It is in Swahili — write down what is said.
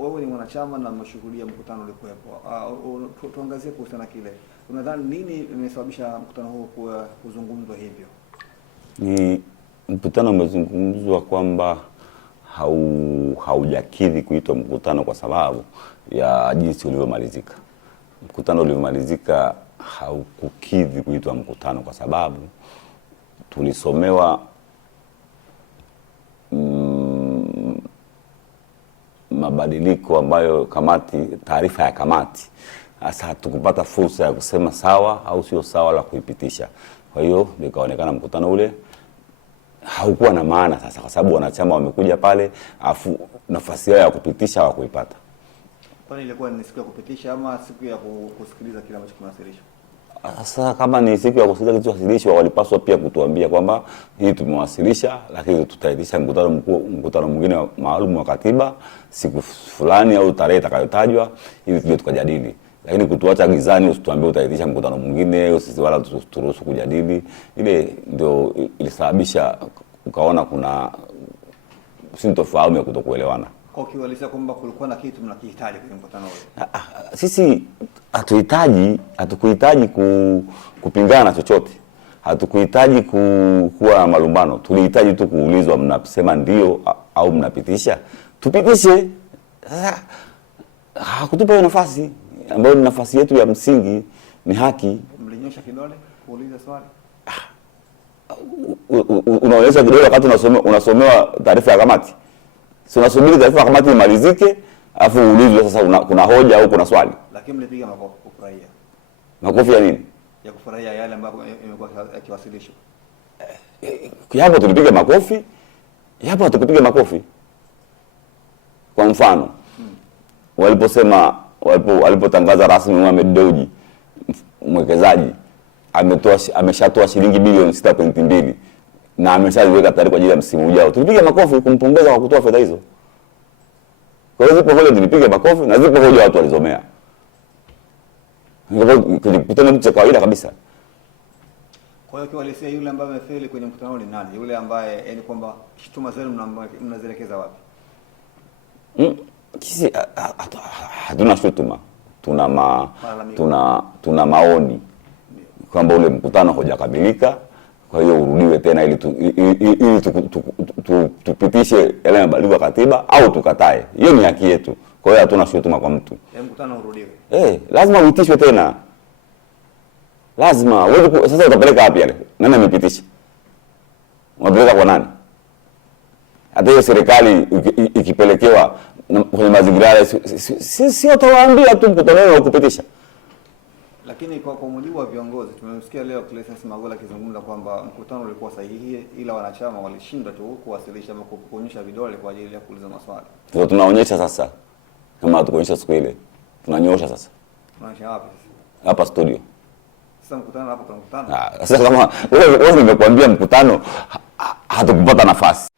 wewe ni mwanachama na umeshuhudia mkutano uliokuwepo. Tuangazie kuhusiana kile. Unadhani nini imesababisha mkutano huu kuzungumzwa hivyo? Ni mkutano umezungumzwa kwamba haujakidhi kuitwa mkutano kwa sababu ya jinsi ulivyomalizika. Mkutano ulivyomalizika haukukidhi kuitwa mkutano kwa sababu tulisomewa mabadiliko ambayo taarifa ya kamati. Sasa hatukupata fursa ya kusema sawa au sio sawa la kuipitisha. Kwa hiyo nikaonekana mkutano ule haukuwa na maana sasa, kwa sababu wanachama wamekuja pale afu nafasi yao ya kupitisha hawakuipata. Kwani ilikuwa ni siku ya kupitisha ama siku ya kusikiliza kile ambacho kimewasilishwa? Sasa kama ni siku ya kusikiliza kilichowasilishwa, walipaswa pia kutuambia kwamba hii tumewasilisha, lakini tutaitisha mkutano mwingine maalum wa katiba siku fulani au tarehe itakayotajwa ili tuje tukajadili. Lakini kutuacha gizani usituambie utaitisha mkutano mwingine, sisi wala turuhusu kujadili, ile ndio ilisababisha ukaona kuna sintofahamu ya kutokuelewana. Kwa kiwalisha kwamba kulikuwa na kitu mnakihitaji kwenye mkutano ule. Sisi hatukuhitaji kupingana na chochote. Hatukuhitaji kuwa na malumbano. Tulihitaji tu kuulizwa mnasema ndio au mnapitisha. Tupitishe. Sasa hakutupa nafasi ambayo ni nafasi yetu ya msingi, ni haki. Mlinyosha kidole kuuliza swali. Unaonyesha kidole wakati unasomewa taarifa ya kamati. Si unasubiri taarifa ya kamati imalizike, afu uulizwe sasa kuna hoja au kuna swali. Lakini mlipiga makofi kufurahia. Makofi ya nini? Ya kufurahia yale ambayo imekuwa yakiwasilishwa. Hapo tulipiga makofi, hapo hatukupiga makofi. Kwa mfano, walipotangaza rasmi Mohamed Dewji mwekezaji ameshatoa shilingi bilioni 6.2 na ameshaziweka tayari kwa ajili ya msimu ujao, tulipiga makofi kumpongeza kwa kutoa fedha hizo. Kwa hiyo zipo hoja tulipiga makofi na zipo hoja watu walizomea. Kwenye mkutano cha kawaida kabisa. Kwa hiyo kiwalisia yule ambaye amefeli kwenye mkutano ni nani? Yule ambaye yani kwamba shutuma zenu mnazielekeza wapi? Kisi hatuna shutuma. Tuna maoni kwamba ule mkutano hujakamilika. Kwa hiyo urudiwe tena ili tupitishe yale mabadiliko ya katiba au tukatae. Hiyo ni haki yetu. Kwa hiyo hatuna shutuma kwa mtu. Mkutano urudiwe. Lazima uitishwe tena. Lazima. Wewe sasa utapeleka wapi yale? Nani amepitisha? Unapeleka kwa nani? Hata hiyo serikali ikipelekewa kwenye mazingira yale sio tawaambia tu mkutano wao kupitisha. Lakini kwa mujibu wa viongozi tumemsikia leo Cleophas Magula akizungumza kwamba mkutano ulikuwa sahihi, ila wanachama walishindwa tu kuwasilisha ama kuonyesha vidole kwa ajili ya kuuliza maswali. Ndio tunaonyesha sasa. Kama hatukuonyesha siku ile, tunanyosha sasa. Tunaonyesha wapi? Hapa studio. Sasa mkutano hapo tunakutana. Sasa kama wewe nimekuambia mkutano hatukupata nafasi.